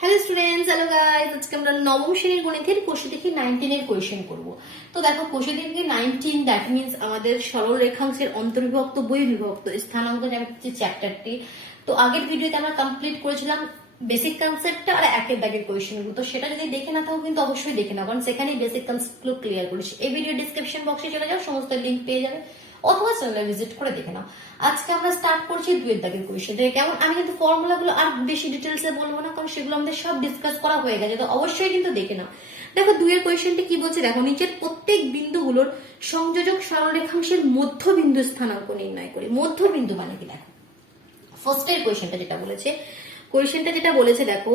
Hello students, hello guys. আজকে আমরা নবম শ্রেণীর গণিতের কোষে থেকে 19 এর কোয়েশ্চেন করব। তো দেখো, কোষে থেকে 19 দ্যাট মিন্স আমাদের সরল রেখাংশের অন্তর্বিভক্ত বহির্বিভক্ত স্থানাঙ্ক যে চ্যাপ্টারটি। তো আগের ভিডিওতে আমরা কমপ্লিট করেছিলাম বেসিক কনসেপ্টটা আর একের দাগের কোয়েশ্চেনগুলো। তো সেটা যদি দেখে না থাকো কিন্তু অবশ্যই দেখে নাও, কারণ সেখানেই বেসিক কনসেপ্টগুলো ক্লিয়ার করেছি। এই ভিডিও ডিসক্রিপশন বক্সে চলে যাও, সমস্ত লিংক পেয়ে যাবে, অথবা চ্যানেলে ভিজিট করে দেখে নাও। আজকে আমরা স্টার্ট করছি দুয়ের দাগের কোয়েশ্চেন থেকে। কেমন, আমি কিন্তু ফর্মুলাগুলো আর বেশি ডিটেলসে বলবো না, কারণ সেগুলো আমাদের সব ডিসকাস করা হয়ে গেছে। তো অবশ্যই কিন্তু দেখে নাও। দেখো দুয়ের কোয়েশ্চেনটি কি বলছে, দেখো নিচের প্রত্যেক বিন্দুগুলোর সংযোজক সরলরেখাংশের মধ্যবিন্দু স্থানাঙ্ক নির্ণয় করি। মধ্যবিন্দু মানে কি, দেখো ফার্স্টের কোয়েশ্চেনটা যেটা বলেছে, দেখো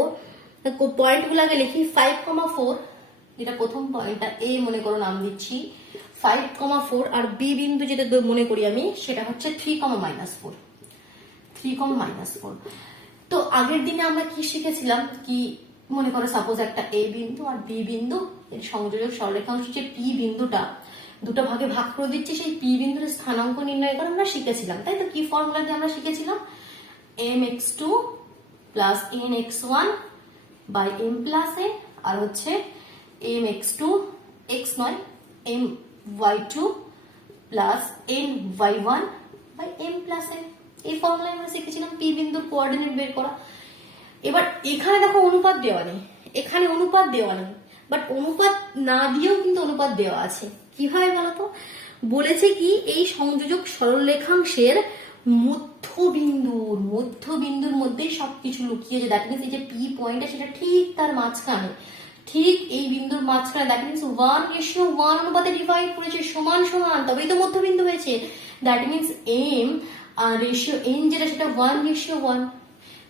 পয়েন্ট গুলো আগে লিখি। 5,4 যেটা প্রথম পয়েন্টটা, এ মনে করো নাম দিচ্ছি 5,4, আর বি বিন্দু যেটা মনে করি আমি সেটা হচ্ছে 3,-4। তো আগের দিনে আমরা কি শিখেছিলাম, কি মনে করো সাপোজ একটা এ বিন্দু আর বি বিন্দু, এর সংযোজক সরলরেখাংশ যে পি বিন্দুটা দুটো ভাগে ভাগ করে দিচ্ছে, সেই পি বিন্দুর স্থানাঙ্ক নির্ণয় করা আমরা শিখেছিলাম, তাই তো? কি ফর্মুলা দিয়ে আমরা শিখেছিলাম? mx2 plus nx1 by m plus n, আর হচ্ছে mx2 x নয় my2 plus ny1 by m plus n। এই ফর্মুলা আমরা শিখেছিলাম পি বিন্দুর কোঅর্ডিনেট বের করা। এবার এখানে দেখো অনুপাত দেওয়া নেই, বাট অনুপাত না দিয়েও কিন্তু অনুপাত দেওয়া আছে। কিভাবে বলতো? বলেছে কি, এই সংযোজক সরলরেখাংশের মধ্যবিন্দুর মধ্যেই সবকিছু লুকিয়েছে। দ্যাট মিনস এই যে পি পয়েন্টটা সেটা ঠিক তার মাঝখানে, ঠিক এই বিন্দুর মাঝখানে। দ্যাট মিনস 1:1 অনুপাতে ডিভাইড করেছে সমান সমান, তবেই তো মধ্যবিন্দু হয়েছে। দ্যাট মিনস এম আর রেশিও এন যেটা, সেটা 1:1।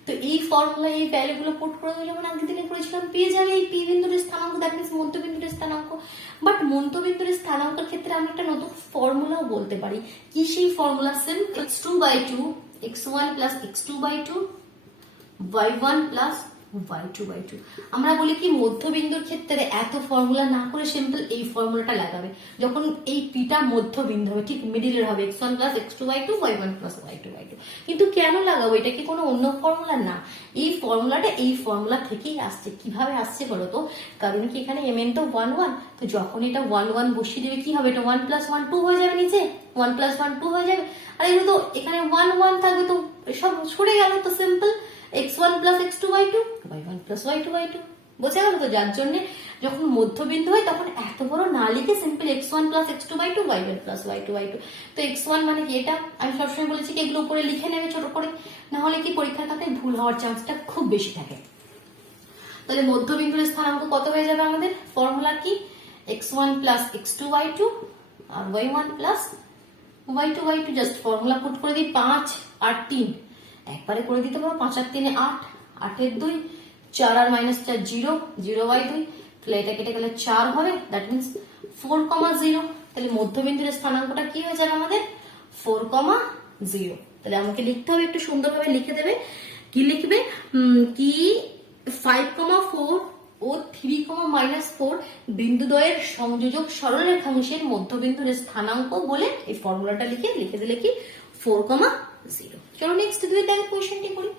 তো এই ফর্মুলা, এই ভ্যালু গুলো পুট করে দিলে, যেমন আগের দিনে করেছিলাম, পেয়ে যাবে এই পি বিন্দুর স্থানাঙ্ক, দ্যাট মিনস মধ্যবিন্দুর স্থানাঙ্ক। বাট মধ্যবিন্দুর স্থানাঙ্কের ক্ষেত্রে আমি একটা নতুন ফর্মুলাও বলতে পারি। কি সেই formula? Same x2/2 x1 plus x2/2 y1 plus y2/2। আমরা বলি কি, মধ্যবিন্দুর ক্ষেত্রে এত ফর্মুলা না করে সিম্পল এই ফর্মুলাটা লাগাবে যখন এই পিটা মধ্যবিন্দু হবে, ঠিক মিডিলের হবে, x1 plus x2/2 y1 plus y2/2। কিন্তু কেন লাগাবো? এটা কি কোনো অন্য ফর্মুলা না, এই ফর্মুলাটা এই ফর্মুলা থেকেই আসছে। কিভাবে আসছে বলতো? কারণ কি, এখানে mn তো 1 তো যখন এটা 1 বসিয়ে দেবে কি হবে, এটা 1 + 1 2 হয়ে যাবে, নিচে 1 + 1 2 হয়ে যাবে। আর এগুলো তো এখানে 1 থাকবে, তো সব সরে গেল। তো simple x1 plus x2/2 y1 plus y2/2 বোঝা গেল তো? যার জন্য যখন মধ্যবিন্দু হয় তখন এত বড় না লিখে simple x1 plus x2/2 y1 plus y2/2। তো x1 মানে কি, এটা আমি সবসময় বলেছি কি এগুলো উপরে লিখে নেবে ছোট করে, না হলে কি পরীক্ষার খাতায় ভুল হওয়ার চান্সটা খুব বেশি থাকে। তাহলে মধ্যবিন্দুর স্থানাঙ্ক কত হয়ে যাবে আমাদের? ফর্মুলা কি, x1 প্লাস x2/2 আর y1 plus y2/2। Just formula put করে দিই, 5 আর 3 একবারে করে দিতে পারো। 5 আর 3 8, 8 এর 2, 4 আর -4 0, 0/2। তাহলে এটা কেটে গেলে 4 হবে, দ্যাট মিনস 4,0। তাহলে মধ্যবিন্দুর স্থানাঙ্কটা কি হয়ে যাবে আমাদের? 4,0। তাহলে আমাকে লিখতে হবে, একটু সুন্দরভাবে লিখে দেবে। কি লিখবে? কি 5,4 ও 3,-4 বিন্দুদ্বয়ের সংযোজক সরলরেখাংশের মধ্যবিন্দুর স্থানাঙ্ক বলে এই ফর্মুলাটা লিখে দিলে কি 4,0। চলো নেক্সট দুই দাগের কোয়েশ্চেনটি করি।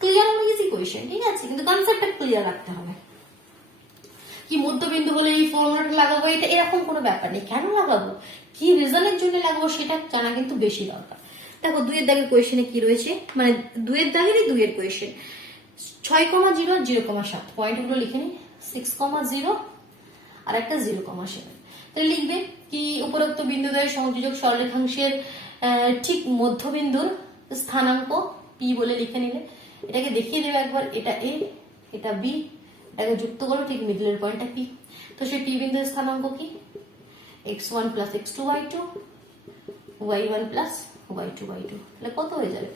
ক্লিয়ার হলো, ইজি কোয়েশ্চেন, ঠিক আছে? কিন্তু কনসেপ্টটা ক্লিয়ার রাখতে হবে। কি মধ্যবিন্দু বলে এই ফর্মুলাটা লাগাবো, এটা এরকম কোনো ব্যাপার নেই। কেন লাগাবো, কি রিজনের জন্য লাগাবো সেটা জানা কিন্তু বেশি দরকার। দেখো দুইয়ের দাগের কোয়েশ্চেনে কি রয়েছে, মানে দুইয়ের দাগেরই দুইয়ের কোয়েশ্চেন। 6,0 0,7 পয়েন্টগুলো লিখে নি, 6,0 আর একটা 0,7। তাহলে লিখবে কি, উপরোক্ত বিন্দুদ্বয়ের সংযোজক সরলরেখাংশের ঠিক মধ্যবিন্দুর স্থানাঙ্ক পি বলে লিখে নিলে। এটাকে দেখিয়ে দেবে একবার, এটা এ, এটা বি, এটাকে যুক্ত করো, ঠিক মিডলের পয়েন্টটা পি। তো সেই পি বিন্দুর স্থানাঙ্ক কি, x1 plus x2/2 y1 plus y2/2। তাহলে কত হয়ে যাবে?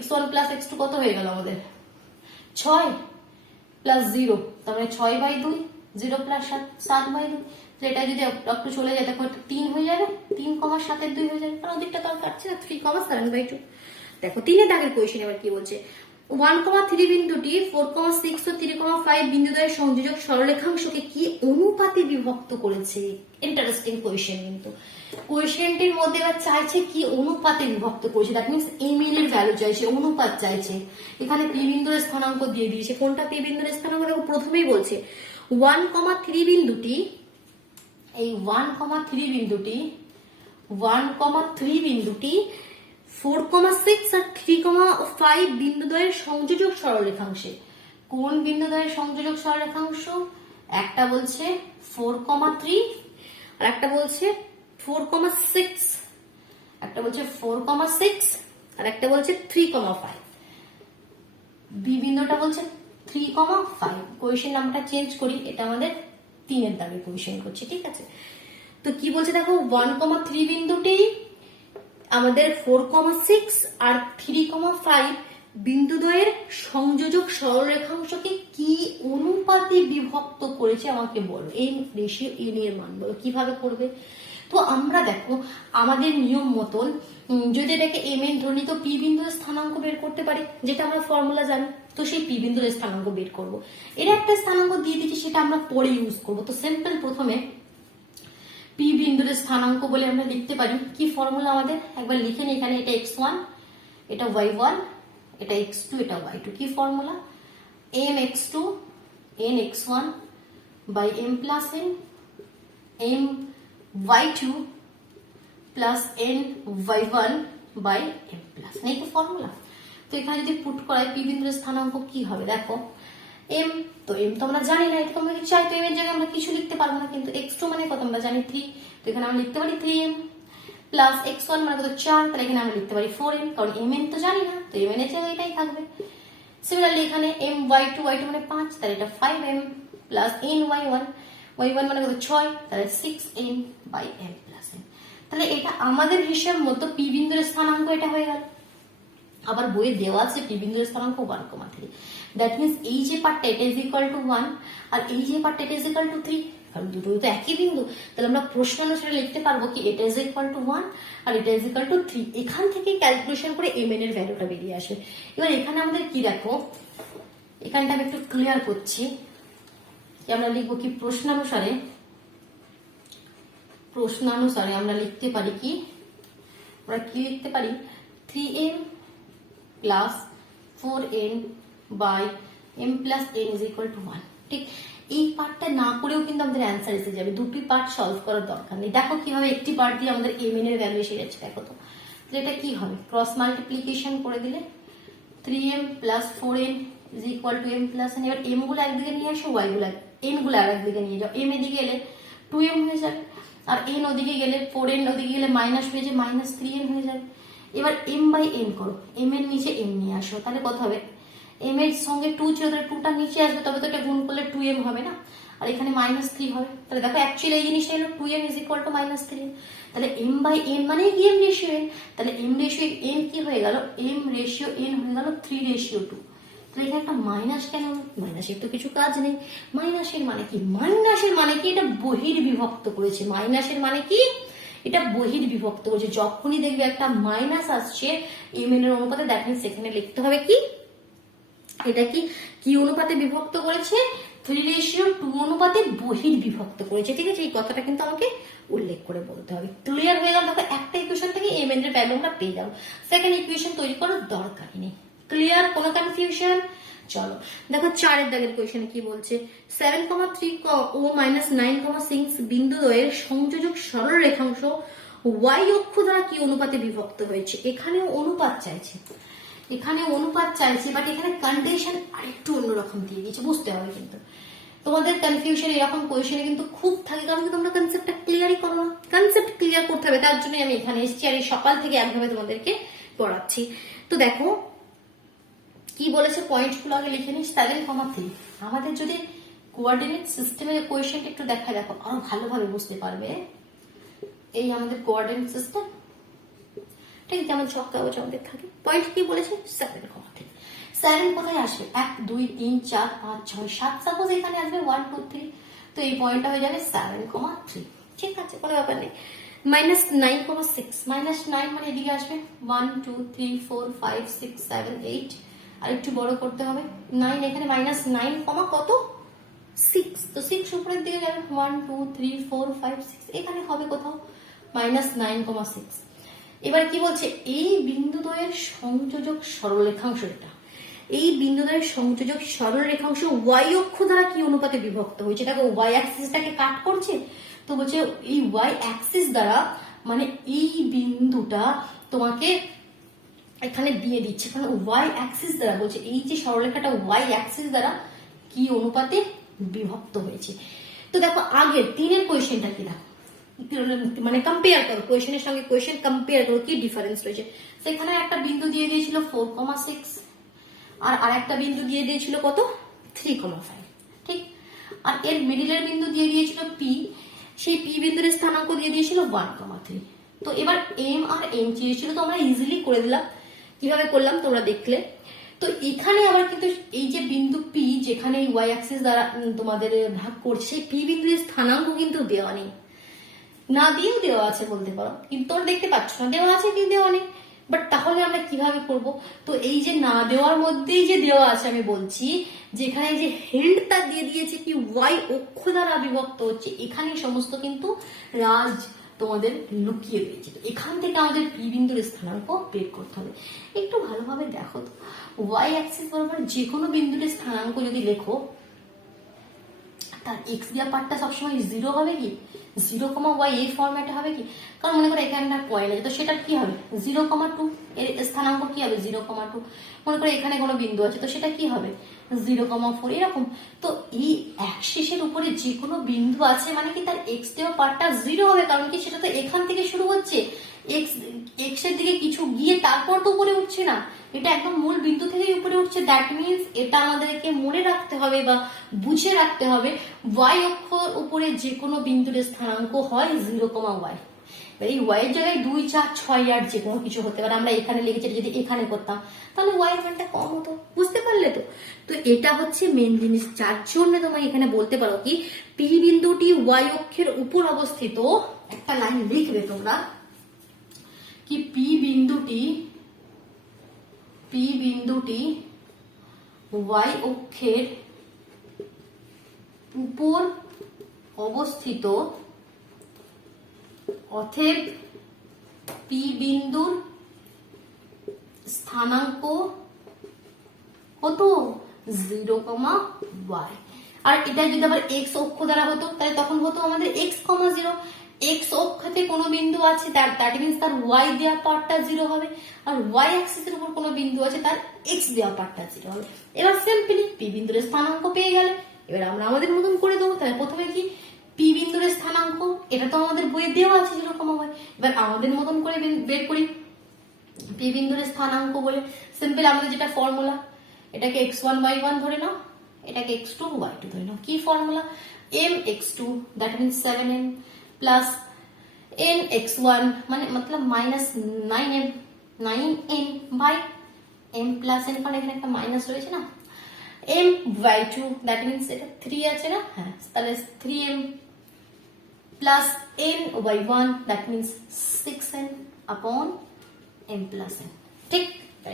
x1 প্লাস x2 কত হয়ে গেল আমাদের? 6 প্লাস 0, তার মানে 6/2, 0 প্লাস 7/2। এটা যদি একটু চলে যায়, দেখো 3 হয়ে যাবে, 3,7 2 হয়ে যাবে, কারণ ওদিকটা তো আর কাটছে না, 3,7/2। দেখো 3 এর দাগের কোয়েশ্চেন এবার কি বলছে, 1,3 বিন্দুটি 4,6 ও 3,5 বিন্দুদ্বয়ের সংযোজক সরলরেখাংশকে কি অনুপাতে বিভক্ত করেছে? Interesting question. কিন্তু কোয়েশ্চেনটির মধ্যে এবার চাইছে কি অনুপাতে বিভক্ত করেছে, দ্যাট মিনস এম এন এর ভ্যালু চাইছে, অনুপাত চাইছে। এখানে পি বিন্দুর স্থানাঙ্ক দিয়ে দিয়েছে। কোনটা পি বিন্দুর স্থানাঙ্ক? দেখো প্রথমেই বলছে 1,3 বিন্দুটি, এই 1,3 বিন্দুটি 4,6 আর 3,5 বিন্দুদ্বয়ের সংযোজক সরলরেখাংশে। কোন বিন্দুদ্বয়ের সংযোজক সরলরেখাংশ? একটা বলছে 4,3 আর একটা বলছে 4,6, একটা বলছে 4,6 আর একটা বলছে 3,5। বি বিন্দুটা বলছে 3,5। কোয়েশ্চেন নাম্বারটা চেঞ্জ করি, এটা আমাদের 3-এর দাগে কোয়েশ্চেন করছে, ঠিক আছে? তো কি বলছে দেখো, 1,3 বিন্দুটি আমাদের 4,6 আর 3,5 বিন্দুদ্বয়ের সংযোজক সরলরেখাংশকে কি অনুপাতে বিভক্ত করেছে আমাকে বলো। এই রেশিও এন এর মান বলো, কিভাবে করবে? তো আমরা দেখো আমাদের নিয়ম মতন যদি এটাকে এম এন ধরি তো পি বিন্দুর স্থানাঙ্ক বের করতে পারি, যেটা আমরা ফর্মুলা জানি। তো সেই পি বিন্দুর স্থানাঙ্ক বের করব। এর একটা স্থানাঙ্ক দিয়ে দিচ্ছি, সেটা আমরা পরে ইউজ করবো। তো সিম্পল প্রথমে পি বিন্দুর স্থানাঙ্ক বলে আমরা লিখতে পারি। কি ফর্মুলা আমাদের একবার লিখে নিই। এখানে এটা x1, এটা y1, এটা x2, এটা y2। কি formula? m x2 n x1 by m plus n m y2 plus n y1 by m plus n। এই তো ফর্মুলা। তো এখানে যদি পুট করাই পি বিন্দুর স্থানাঙ্ক কি হবে দেখো, m, তো m তো আমরা জানি না, এটা তোমরা যদি চাই তো m এর জায়গায় আমরা কিছু লিখতে পারবো না, কিন্তু x2 মানে কত আমরা জানি 3, তো এখানে আমরা লিখতে পারি 3m প্লাস x1 মানে কত 4, তাহলে এখানে আমরা লিখতে পারি 4m, কারণ mn তো জানি না, তো mn এর জায়গায় এটাই থাকবে। সিমিলারলি এখানে m y2 মানে 5, তাহলে এটা 5m প্লাস n y1 মানে কত 6, তাহলে 6m by m plus n। তাহলে এটা আমাদের হিসাব মতো পি বিন্দুর স্থানাঙ্ক এটা হয়ে গেল। আবার বইয়ে দেওয়া আছে পি বিন্দুর স্থানাঙ্ক 1,3। দ্যাট মিনস এই যে পার্টটা এটা ইজ ইকুয়াল টু 1 আর এই যে পার্টটা এটা ইজ ইকুয়াল টু 3, কারণ দুটোই তো একই বিন্দু। তাহলে আমরা প্রশ্ন অনুসারে লিখতে পারবো কি এটা ইজ ইকুয়াল টু 1 আর এটা ইজ ইকুয়াল টু 3। এখান থেকে ক্যালকুলেশন করে এম এন এর ভ্যালুটা বেরিয়ে আসবে। এবার এখানে আমাদের কি দেখো, এখানটা আমি একটু ক্লিয়ার করছি কি আমরা লিখবো কি প্রশ্নানুসারে আমরা লিখতে পারি কি, আমরা কি লিখতে পারি 3m plus 4n by m plus n is equal to 1। ঠিক, এই পার্টটা না করেও কিন্তু আমাদের অ্যান্সার এসে যাবে। দুটি পার্ট সলভ করার দরকার নেই। দেখো কিভাবে একটি পার্ট দিয়ে আমাদের m n এর ভ্যালু এসে যাচ্ছে। দেখো তো এটা কি হবে, ক্রস মাল্টিপ্লিকেশন করে দিলে 3m plus 4n is equal two m plus n। এবার m গুলো একদিকে নিয়ে আসো, y গুলো n গুলো আর একদিকে নিয়ে যাও। m এদিকে এলে 2m হয়ে যাবে, আর n ওদিকে গেলে 4n ওদিকে গেলে মাইনাস হয়ে যায়, মাইনাস 3m হয়ে যাবে। এবার m বাই n করো, m এর নিচে m নিয়ে আসো, তাহলে কত হবে, m এর সঙ্গে 2 ছিল, তাহলে 2টা নিচে আসবে, তবে তো এটা গুণ করলে 2m হবে না, আর এখানে মাইনাস 3 হবে। তাহলে দেখো অ্যাকচুয়ালি এই জিনিসটা হলো 2m is equal two minus 3। তাহলে m বাই n মানে কি m রেশিও n, তাহলে m রেশিও n কি হয়ে গেল, m রেশিও n হয়ে গেল 3:2। তাহলে এখানে একটা মাইনাস কেন, মাইনাসের তো কিছু কাজ নেই। মাইনাসের মানে কি, মাইনাসের মানে কি এটা বহির্বিভক্ত করেছে। মাইনাসের মানে কি, এটা বহির্বিভক্ত করেছে। যখনই দেখবে একটা মাইনাস আসছে m n এর অনুপাতে, দ্যাট মিন্স সেখানে লিখতে হবে কি এটা কি অনুপাতে বিভক্ত করেছে, 3:2 অনুপাতে বহির্বিভক্ত করেছে। ঠিক আছে, এই কথাটা কিন্তু আমাকে উল্লেখ করে বলতে হবে। ক্লিয়ার হয়ে গেল? দেখো একটা ইকুয়েশন থেকে m n এর ভ্যালু আমরা পেয়ে যাবো, সেকেন্ড ইকুয়েশন তৈরি করার দরকারই নেই। ক্লিয়ার? কোনো কনফিউশন? চলো দেখো 4-এর দাগের কোয়েশনে কি বলছে, 7,3 ও -9,6 বিন্দুদ্বয়ের সংযোজক সরল রেখাংশ y অক্ষ দ্বারা কি অনুপাতে বিভক্ত হয়েছে। এখানেও অনুপাত চাইছে, বাট এখানে কন্ডিশন আরেকটু অন্যরকম দিয়ে দিয়েছে, বুঝতে হবে। কিন্তু তোমাদের কনফিউশন এরকম কোয়েশনে কিন্তু খুব থাকে, কারণ তোমরা কনসেপ্টটা ক্লিয়ারই করো না। কনসেপ্ট ক্লিয়ার করতে হবে, তার জন্য আমি এখানে এসেছি আর এই সকাল থেকে একভাবে তোমাদেরকে পড়াচ্ছি। তো দেখো কি বলেছে, পয়েন্টগুলো আগে লিখে নিস। 7,3 আমাদের যদি কোঅর্ডিনেট সিস্টেমের কোয়েশনটা একটু দেখায়, দেখো আরো ভালোভাবে বুঝতে পারবে। এই আমাদের কোঅর্ডিনেট সিস্টেম, ঠিক যেমন ছক কাগজ আমাদের থাকে। পয়েন্ট কি বলেছে, 7,3। 7 কোথায় আসবে, 1 2 3 4 5 6 7, সাপোজ এখানে আসবে 1 2 3, তো এই পয়েন্টটা হয়ে যাবে 7,3। ঠিক আছে, কোনো ব্যাপার নেই। -9,6, -9 মানে এদিকে আসবে 1 2 3 4 5 6 7 8, আর একটু বড় করতে হবে। 9 এখানে -9 কমা কত 6, তো 6 উপরের দিকে যাবে 1 2 3 4 5 6, এখানে হবে কোথাও -9,6। এবার কি বলছে, এই বিন্দুদ্বয়ের সংযোজক সরলরেখাংশ, এটা এই বিন্দুদ্বয়ের সংযোজক সরলরেখাংশ y অক্ষ দ্বারা কি অনুপাতে বিভক্ত হয়েছে, দেখো y অ্যাক্সিসটাকে কাট করছে, তো বলছে এই y অ্যাক্সিস দ্বারা, মানে এই বিন্দুটা তোমাকে এখানে দিয়ে দিচ্ছে, কারণ y অ্যাক্সিস দ্বারা বলছে এই যে সরলরেখাটা y অ্যাক্সিস দ্বারা কি অনুপাতে বিভক্ত হয়েছে। তো দেখো আগের 3-এর কোয়েশ্চেনটা কি, দেখো মানে কম্পেয়ার করো, কোয়েশ্চেনের সঙ্গে কোয়েশ্চেন কম্পেয়ার করো কি ডিফারেন্স রয়েছে। সেখানে একটা বিন্দু দিয়ে দিয়েছিল 4,6 আর আরেকটা বিন্দু দিয়ে দিয়েছিল কত 3,5, ঠিক। আর এর মিডিলের বিন্দু দিয়ে দিয়েছিল p, সেই p বিন্দুর স্থানাঙ্ক দিয়ে দিয়েছিল 1,3। তো এবার m আর n চেয়েছিল, তো আমরা ইজিলি করে দিলাম। কিভাবে করলাম তোমরা দেখলে। তো এখানে আবার কিন্তু এই যে বিন্দু p, যেখানে এই y অ্যাক্সিস দ্বারা তোমাদের ভাগ করছে, সেই p বিন্দুর স্থানাঙ্ক কিন্তু দেওয়া নেই, না দিয়েও দেওয়া আছে বলতে পারো, কিন্তু তোমরা দেখতে পাচ্ছ না দেওয়া আছে কি দেওয়া নেই। বাট তাহলে আমরা কিভাবে করব, তো এই যে না দেওয়ার মধ্যেই যে দেওয়া আছে, আমি বলছি যেখানে যে হিন্টটা দিয়ে দিয়েছে কি y অক্ষ দ্বারা বিভক্ত হচ্ছে, এখানে সমস্ত কিন্তু রাজ তোমাদের লুকিয়ে রয়েছে। তো এখান থেকে আমাদের p বিন্দুর স্থানাঙ্ক বের করতে হবে। একটু ভালোভাবে দেখো তো, y অ্যাক্সিস বরাবর যে কোনো বিন্দুর স্থানাঙ্ক যদি লেখো, তার এক্স দেওয়া পার্টটা সবসময় 0 হবে কি, 0,y এই ফরম্যাটে হবে কি, কারণ মনে করো এখানে একটা পয়েন্ট আছে, তো সেটা কি হবে 0,2, এর স্থানাঙ্ক কি হবে 0,2। মনে করো এখানে কোনো বিন্দু আছে, তো সেটা কি হবে 0,4, এরকম। তো এই অ্যাক্সিসের উপরে যে কোনো বিন্দু আছে মানে কি তার এক্স দেওয়া পার্টটা 0 হবে, কারণ কি সেটা তো এখান থেকে শুরু হচ্ছে, এক্স এর দিকে কিছু গিয়ে তারপর তো উপরে উঠছে না, এটা একদম মূল বিন্দু থেকেই উপরে উঠছে। দ্যাট মিনস এটা আমাদেরকে মনে রাখতে হবে বা বুঝে রাখতে হবে, y অক্ষ উপরে যে কোনো বিন্দুর স্থানাঙ্ক হয় 0,y। এই y এর জায়গায় 2 4 6 8 যে কোনো কিছু হতে পারে, আমরা এখানে লিখেছি, যদি এখানে করতাম তাহলে y এর মানটা কম হতো, বুঝতে পারলে তো। তো এটা হচ্ছে মেন জিনিস, যার জন্য তোমরা এখানে বলতে পারো কি p বিন্দুটি y অক্ষের উপর অবস্থিত, একটা লাইন লিখবে তোমরা কি p বিন্দুটি y অক্ষের উপর অবস্থিত, অতএব p বিন্দুর স্থানাঙ্ক কত 0,y। আর এটা যদি আবার x অক্ষ দ্বারা হতো, তাহলে তখন হতো আমাদের x,0। x অক্ষতে কোনো বিন্দু আছে, দ্যাট মিন্স তার y দেওয়া পার্টটা 0 হবে, আর y অ্যাক্সিসের উপর কোনো বিন্দু আছে, তার x দেওয়া পার্টটা 0 হবে। এবার সিম্পলি p বিন্দুর স্থানাঙ্ক পেয়ে গেলে, এবার আমরা আমাদের মতন করে দেবো। তাহলে প্রথমে কি p বিন্দুর স্থানাঙ্ক, এটা তো আমাদের বইয়ে দেওয়া আছে 0,y, এবার আমাদের মতন করে বের করি p বিন্দুর স্থানাঙ্ক বলে। সিম্পল আমাদের যেটা ফর্মুলা, এটাকে x1 y1 ধরে নাও, এটাকে x2 y2 ধরে নাও। কি formula, mx2 that means 7m plus nx1 মানে মতলব -9n by m plus n, কারণ এখানে একটা মাইনাস রয়েছে না, m y2 দ্যাট মিন্স এটা 3 আছে না, হ্যাঁ, তাহলে 3m plus n y1 that means 6n আপন m প্লাস n, ঠিক।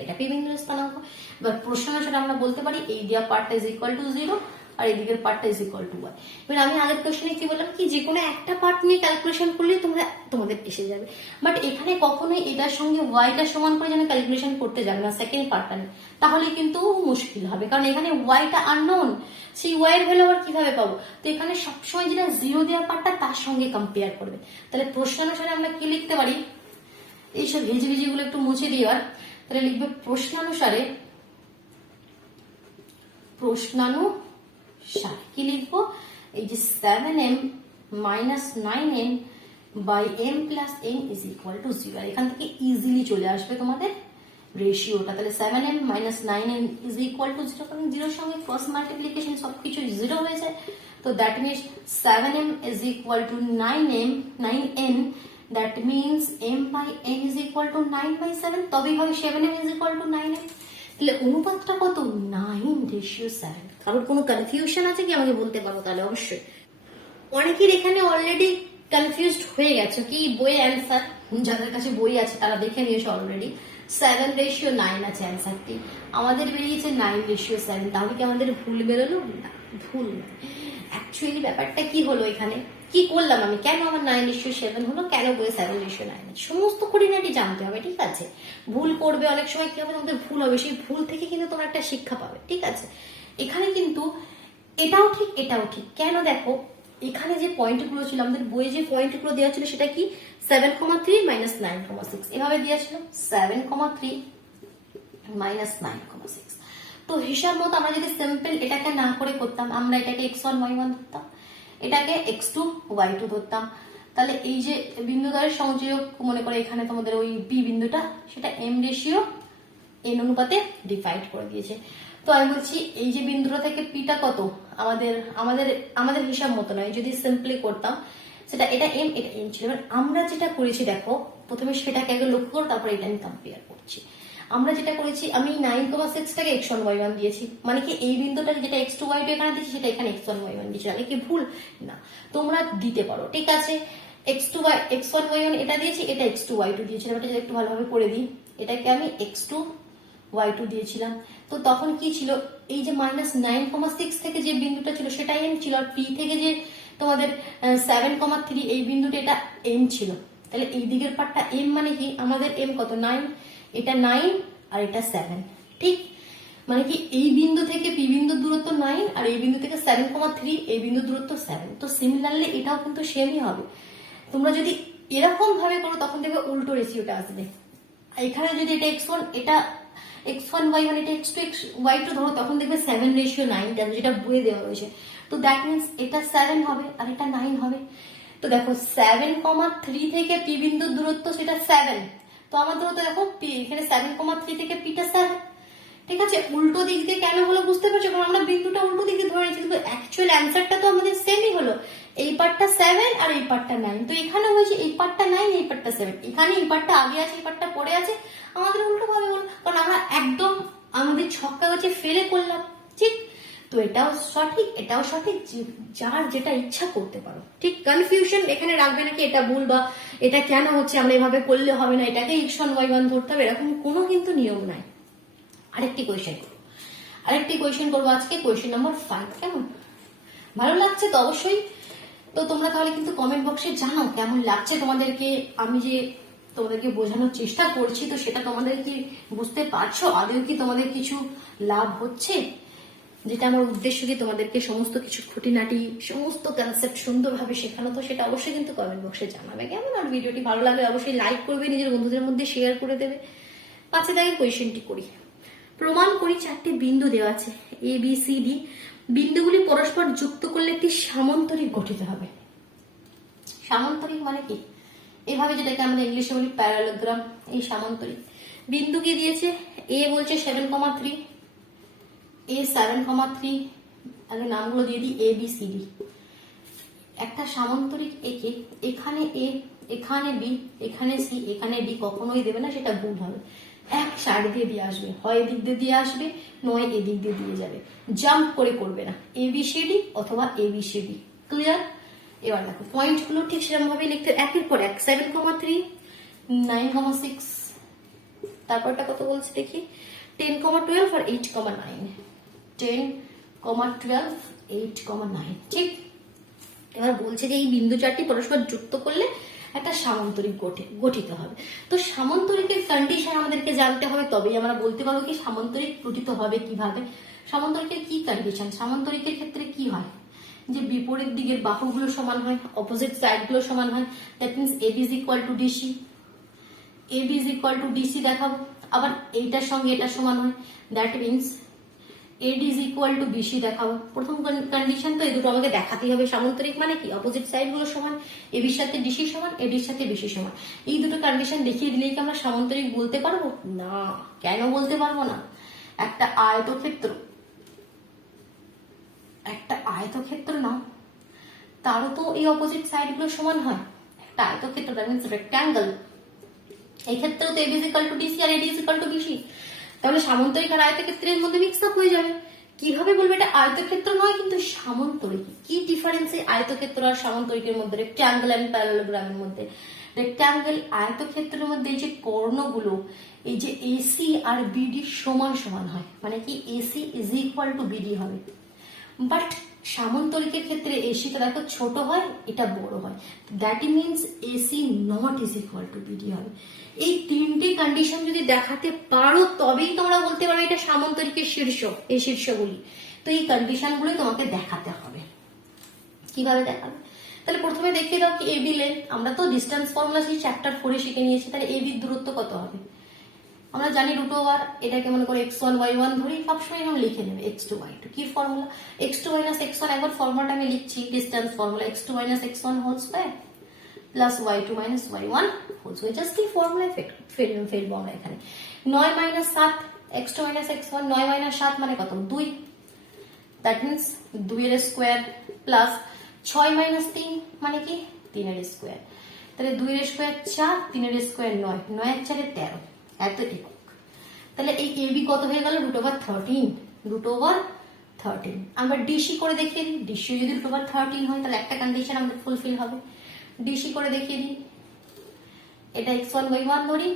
এটা p বিন্দুর স্থানাঙ্ক। এবার প্রশ্ন অনুসারে আমরা বলতে পারি এই দেওয়া পার্টটা ইজ ইকুয়াল টু 0 আর এই দিকের পার্টটা ইজ ইকুয়াল টু y। এবার আমি আগের কোশ্চেনে কি বললাম কি যে কোনো একটা পার্ট নিয়ে ক্যালকুলেশন করলে তোমাদের এসে যাবে, বাট এখানে কখনোই এটার সঙ্গে yটা সমান করে যেন ক্যালকুলেশন করতে যাবে না সেকেন্ড পার্টটা নিয়ে, তাহলে কিন্তু মুশকিল হবে, কারণ এখানে yটা আননোন, সেই y এর ভ্যালু আবার কিভাবে পাবো। তো এখানে সবসময় যেটা 0 দেওয়া পার্টটা তার সঙ্গে কম্পেয়ার করবে। তাহলে প্রশ্ন অনুসারে আমরা কি লিখতে পারি, এইসব ভিজি গুলো একটু মুছে দিবার, তাহলে লিখবে প্রশ্নানুসারে কি লিখবো, এই যে 7m minus 9n by m plus n is equal to 0। এখান থেকে ইজিলি চলে আসবে তোমাদের রেশিওটা। তাহলে 7m minus 9n is equal to 0, কারণ 0 এর সঙ্গে ক্রস মাল্টিপ্লিকেশন সবকিছু 0 হয়ে যায়। তো that means 7m is equal to 9n, that means m by n is equal to 9 by 7, তবেই হবে 7m is equal to 9m। তাহলে অনুপাতটা কত 9:7। কারোর কোনো কনফিউশন আছে কি আমাকে বলতে পারো তাহলে অবশ্যই। অনেকের এখানে অলরেডি কনফিউজড হয়ে গেছে কি বইয়ের অ্যান্সার, যাদের কাছে বই আছে তারা দেখে নিয়েছে অলরেডি। 7:9 আছে অ্যান্সারটি, আমাদের বেরিয়েছে 9:7। তাহলে কি আমাদের ভুল বেরোলো? না, ভুল না। অ্যাকচুয়ালি ব্যাপারটা কি হলো, এখানে কি করলাম আমি, কেন আমার 9:7 হলো, কেন বলে 7:9, সমস্ত খুঁটিনাটি জানতে হবে, ঠিক আছে? ভুল করবে, অনেক সময় কি হবে তোমাদের ভুল হবে, সেই ভুল থেকে কিন্তু তোমরা একটা শিক্ষা পাবে, ঠিক আছে? এখানে কিন্তু এটাও ঠিক এটাও ঠিক, কেন দেখো এখানে যে পয়েন্টগুলো ছিল, আমাদের বইয়ে যে পয়েন্টগুলো দেওয়া ছিল সেটা কি 7,3 মাইনাস 9,6 এভাবে দেওয়া ছিল, 7,3 মাইনাস 9,6। তো হিসাব মতো আমরা যদি সিম্পল এটাকে না করে করতাম, আমরা এটাকে x1 y1 ধরতাম, এটাকে x2 y2 ধরতাম, তাহলে এই যে বিন্দু দ্বয়ের সংযোগ, মনে করে এখানে তোমাদের ওই বি বিন্দুটা, সেটা m/n অনুপাতে ডিভাইড করে দিয়েছে। তো আমি বলছি এই যে বিন্দুটা থেকে পিটা কত, আমাদের আমাদের আমাদের হিসাব মতো নয়, যদি সিম্পলি করতাম সেটা এটা m এটা m ছিল। এবার আমরা যেটা করেছি দেখো, প্রথমে সেটাকে আগে লক্ষ্য করো, তারপর এটা আমি কম্পেয়ার করছি। আমরা যেটা করেছি, আমি 9,6 টাকে x1 y1 দিয়েছি, মানে কি এই বিন্দুটা যেটা x2 y2 এখানে দিয়েছি সেটা এখানে x1 y1 দিয়েছি, তাহলে কি ভুল? না, তোমরা দিতে পারো, ঠিক আছে? x1 y1 এটা দিয়েছি, এটা x2 y2 দিয়েছি। এটা যদি একটু ভালোভাবে করে দিই, এটাকে আমি x2 y2 দিয়েছিলাম। তো তখন কি ছিল, এই যে -9,6 থেকে যে বিন্দুটা ছিল সেটা m ছিল, আর p থেকে যে তোমাদের 7,3 এই বিন্দুটা এটা m ছিল। তাহলে এই দিকের পার্টটা m, মানে কি আমাদের m কত 9, এটা 9 আর এটা 7, ঠিক? মানে কি এই বিন্দু থেকে পি বিন্দুর দূরত্ব 9 আর এই বিন্দু থেকে 7,3 এই বিন্দুর দূরত্ব 7। তো সিমিলারলি এটাও কিন্তু সেমই হবে। তোমরা যদি এরকম ভাবে করো তখন দেখবে উল্টো রেশিওটা আসবে। এখানে যদি এটা x1 এটা x1 y1 এটা x2 y2 ধরো, তখন দেখবে 7:9 যেটা বইয়ে দেওয়া রয়েছে। তো দ্যাট মিনস এটা 7 হবে আর এটা 9 হবে। তো দেখো 7,3 থেকে পি বিন্দুর দূরত্ব সেটা 7, তো আমার দূরত্ব দেখো পি, এখানে 7,3 থেকে পিটা 7, ঠিক আছে? উল্টো দিক দিয়ে কেন হলো বুঝতে পারছো, কারণ আমরা বিন্দুটা উল্টো দিকে ধরে নিয়েছি, কিন্তু অ্যাকচুয়াল অ্যান্সারটা তো আমাদের সেমই হলো, এই পার্টটা 7 আর এই পার্টটা 9। তো এখানে হয়েছে এই পার্টটা 9 এই পার্টটা 7, এখানে এই পার্টটা আগে আছে এই পার্টটা পরে আছে, আমাদের উল্টো ভাবে হলো, কারণ আমরা একদম আমাদের ছক্কা গেছে ফেলে করলাম, ঠিক? তো এটাও সঠিক এটাও সঠিক, যার যেটা ইচ্ছা করতে পারো, ঠিক? কনফিউশন এখানে রাখবে নাকি এটা ভুল বা এটা কেন হচ্ছে, আমরা এভাবে করলে হবে না, এটাকে x1 y1 ধরতে হবে, এরকম কোনো কিন্তু নিয়ম নাই। আরেকটি কোয়েশ্চেন করবো আজকে, কোয়েশ্চেন নাম্বার 5। কেমন, ভালো লাগছে তো অবশ্যই? তো তোমরা তাহলে কিন্তু কমেন্ট বক্সে জানাও কেমন লাগছে তোমাদেরকে, আমি যে তোমাদেরকে বোঝানোর চেষ্টা করছি, তো সেটা তোমাদের কি বুঝতে পারছো, আদৌ কি তোমাদের কিছু লাভ হচ্ছে? যেটা আমার উদ্দেশ্য কি তোমাদেরকে সমস্ত কিছু খুঁটিনাটি সমস্ত কনসেপ্ট সুন্দরভাবে শেখানো, তো সেটা অবশ্যই কিন্তু কমেন্ট বক্সে জানাবে কেমন। আর ভিডিওটি ভালো লাগলে অবশ্যই লাইক করবে, নিজের বন্ধুদের মধ্যে শেয়ার করে দেবে। 5 দাগের কোয়েশ্চেনটি করি। প্রমাণ করি 4টি বিন্দু দেওয়া আছে এ বি সি ডি, বিন্দুগুলি পরস্পর যুক্ত করলে একটি সামান্তরিক গঠিত হবে। সামান্তরিক মানে কি, এভাবে যেটাকে আমরা ইংলিশে বলি প্যারালোগ্রাম, এই সামান্তরিক। বিন্দুকে দিয়েছে এ বলছে 7,3, এ 7,3, আগে নামগুলো দিয়ে দিই, এ বি সি ডি। একটা সামান্তরিক একে এখানে এ এখানে বি এখানে সি এখানে ডি কখনোই দেবে না, সেটা ভুল হবে। এক সাইড দিয়ে দিয়ে আসবে, হয় এদিক দিয়ে দিয়ে আসবে, নয় এদিক দিয়ে দিয়ে যাবে, জাম্প করে করবে না, এবিসিডি অথবা এবিসিডি। ক্লিয়ার? এবার দেখো পয়েন্টগুলো ঠিক সেরকম ভাবে লিখতে, একের পর এক 7,3, 9,6, তারপরটা কত বলছে দেখি, 10,12 আর 8,9, 10,12, 8,9, ঠিক? এবার বলছে যে এই বিন্দু চারটি পরস্পর যুক্ত করলে একটা সামান্তরিক গঠিত হবে। তো সামান্তরিকের কন্ডিশন আমাদেরকে জানতে হবে, তবেই আমরা বলতে পারবো কি সামান্তরিক গঠিত হবে কিভাবে। সামান্তরিকের কি কন্ডিশন, সামান্তরিকের ক্ষেত্রে কি হয়, যে বিপরীত দিকের বাহুগুলো সমান হয়, অপোজিট সাইড গুলো সমান হয়, that means AB is equal to DC, AB is equal to DC দেখাবো। আবার এইটার সঙ্গে এটা সমান হয়, that means AD is equal to BC দেখাবো। প্রথম কন্ডিশন তো এই দুটো আমাকে দেখাতেই হবে। সামান্তরিক মানে কি, অপোজিট সাইড গুলো সমান, এবির সাথে ডিসি সমান, এডির সাথে বিসি সমান। এই দুটো কন্ডিশন দেখিয়ে দিলেই কি আমরা সামান্তরিক বলতে পারবো না? কেন বলতে পারবো না? একটা আয়তক্ষেত্র নাও, তারও তো এই অপোজিট সাইড গুলো সমান হয়। একটা আয়তক্ষেত্র দ্যাট মিনস রেক্ট্যাঙ্গেল, এই ক্ষেত্রেও তো AB is equal to DC আর AD is equal to BC. তাহলে সামান্তরিক আর আয়তক্ষেত্রের মধ্যে মিক্স আপ হয়ে যাবে। কিভাবে বলবো এটা আয়তক্ষেত্র নয় কিন্তু সামান্তরিক? কি ডিফারেন্স এই আয়তক্ষেত্র আর সামান্তরিকের মধ্যে, রেক্ট্যাঙ্গেল এন্ড প্যারালোগ্রামের মধ্যে? রেক্ট্যাঙ্গেল আয়তক্ষেত্রের মধ্যে এই যে কর্ণগুলো, এই যে এসি আর বিডি সমান সমান হয়, মানে কি AC is equal to BD হবে। বাট সামন্তরিকের ক্ষেত্রে এসিটা দেখো ছোট হয়, এটা বড় হয়, that means AC not is equal to BD হবে। এই তিনটি কন্ডিশন যদি দেখাতে পারো তবেই তোমরা বলতে পারো এটা সামন্তরিকের শীর্ষ, এই শীর্ষগুলি। তো এই কন্ডিশনগুলো তোমাকে দেখাতে হবে। কিভাবে দেখাবে? তাহলে প্রথমে দেখিয়ে দাও কি এবি লেন্থ, আমরা তো ডিস্টেন্স ফর্মুলা সেই চ্যাপ্টার 4 শিখে নিয়েছি। তাহলে এবি দূরত্ব কত হবে? আমরা জানি √, এটাকে মনে করো x1 y1 ধরি, সবসময় আমরা লিখে নেবে x2 y2। কি ফর্মুলা? x2 - x1, একবার ফর্মুলাটা আমি লিখছি, distance formula x2 - x1 whole square plus y2 - y1 whole square. Just এই ফর্মুলায় ফেলবো আমরা এখানে। 9 - 7 x2 - x1, 9 - 7 মানে কত? 2, দ্যাট মিনস 2 এর স্কয়ার প্লাস 6 - 3 মানে কি 3 এর স্কয়ার। তাহলে 2 এর স্কয়ার 4, 3 এর স্কয়ার 9, 9 এর 4 13, এত একক। তাহলে এই এবি কত হয়ে গেল? √13। আমরা ডিসি করে দেখিয়ে দিই। ডিসি যদি √13 হয় তাহলে একটা কন্ডিশন আমাদের ফুলফিল হবে। ডিসি করে দেখিয়ে দিই। এটা x1 y1 ধরি,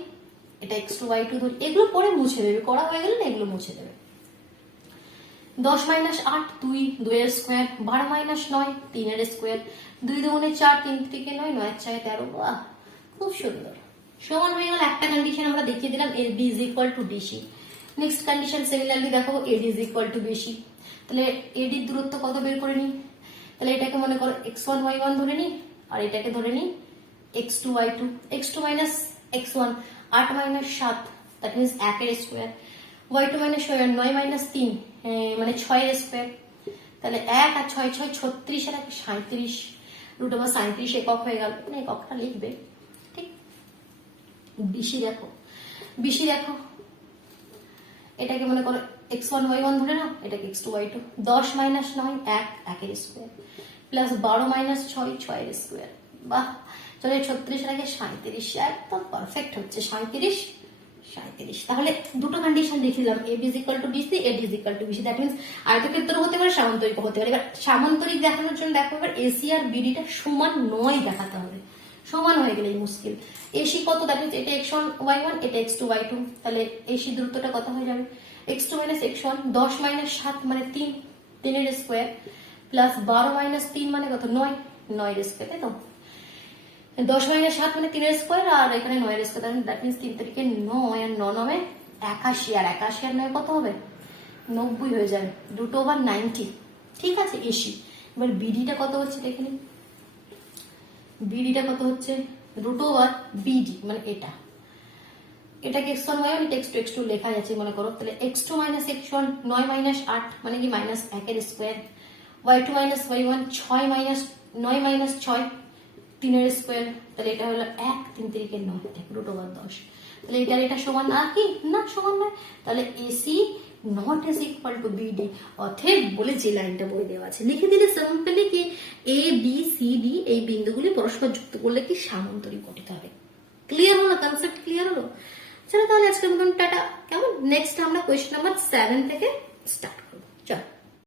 এটা x2 y2 ধরি, এগুলো পরে মুছে দেবে, করা হয়ে গেলে না এগুলো মুছে দেবে। 10 - 8 2, 2 এর স্কয়ার, 12 - 9 3 এর স্কয়ার, 2 × 2 = 4, 3 × 3 = 9, 9 এর 4 13। বাহ, খুব সুন্দর। সমান হয়ে গেল। একটা কন্ডিশন আমরা দেখিয়ে দিলাম, AB is equal to DC. Next condition similarly দেখাবো, AD is equal two BC। তাহলে AD এর দূরত্ব কত বের করে নিই? তাহলে এটাকে মনে করো x1 y1 ধরে নিই, আর এটাকে ধরে নিই x2 y2। x2 - x1 8 - 7, that means 1 এর স্কয়ার, y2 - y1 9 - 3 মানে 6 এর স্কয়ার। তাহলে 1 আর 6 6 36 আর 37, √37 একক হয়ে গেল। মানে এককটা লিখবে, ঠিক। বিসি দেখো, এটাকে মনে করো x1 y1 ধরে নাও, এটাকে x2 y2। 10 - 9 1, 1 এর স্কয়ার প্লাস 12 - 6 6 এর স্কয়ার। বাহ, চলে 36 এর আগে 37, একদম পারফেক্ট হচ্ছে 37। তাহলে দুটো কন্ডিশন দেখিলাম, AB is equal two BC, AD is equal two BC। That means আয়তক্ষেত্র হতে পারে, সামান্তরিক হতে পারে। এবার সামান্তরিক দেখানোর জন্য দেখো এবার এসি আর বিডিটা সমান নয় দেখাতে হবে। সমান হয়ে গেলেই মুশকিল। এসি কত? দ্যাট মিন্স এটা x1 y1, এটা x2 y2। তাহলে এসি দূরত্বটা কত হয়ে যাবে? x2 - x1, 10 - 7 মানে 3, 3 এর স্কয়ার প্লাস 12 - 3 মানে কত? 9, 9 এর স্কয়ার, তাই তো? 10 - 7 মানে 3 এর স্কয়ার, আর এখানে 9 এর স্কয়ার। দ্যাট মিন্স 3 × 3 = 9, আর 9 9 81, আর 81 আর 9 কত হবে? 90 হয়ে যাবে, √90। ঠিক আছে, এসি। এবার বিডিটা কত হচ্ছে দেখে নিন। বিডিটা কত হচ্ছে? √BD, মানে এটাকে x1 y1, এটা x2 x2 লেখা যাচ্ছে মনে করো। তাহলে x2 - x1 9 - 8 মানে কি -1 এর স্কয়ার, y2 - y1 6 - 9 - 6 3 এর স্কয়ার। তাহলে এটা হলো 1, 3 × 3 = 9, √10। তাহলে এটা সমান না কি? না, সমান নয়। তাহলে AC not is equal to BD. অতএব বলে যে লাইনটা বই দেওয়া আছে লিখে দিলে সিম্পলি কি এ বি সি ডি এই বিন্দুগুলি পরস্পর যুক্ত করলে কি সামান্তরিক গঠিত হবে। ক্লিয়ার হলো? কনসেপ্ট ক্লিয়ার হলো? চলো তাহলে আজকের মতন টাটা। কেমন? নেক্সট আমরা কোয়েশ্চেন নাম্বার 7 থেকে স্টার্ট।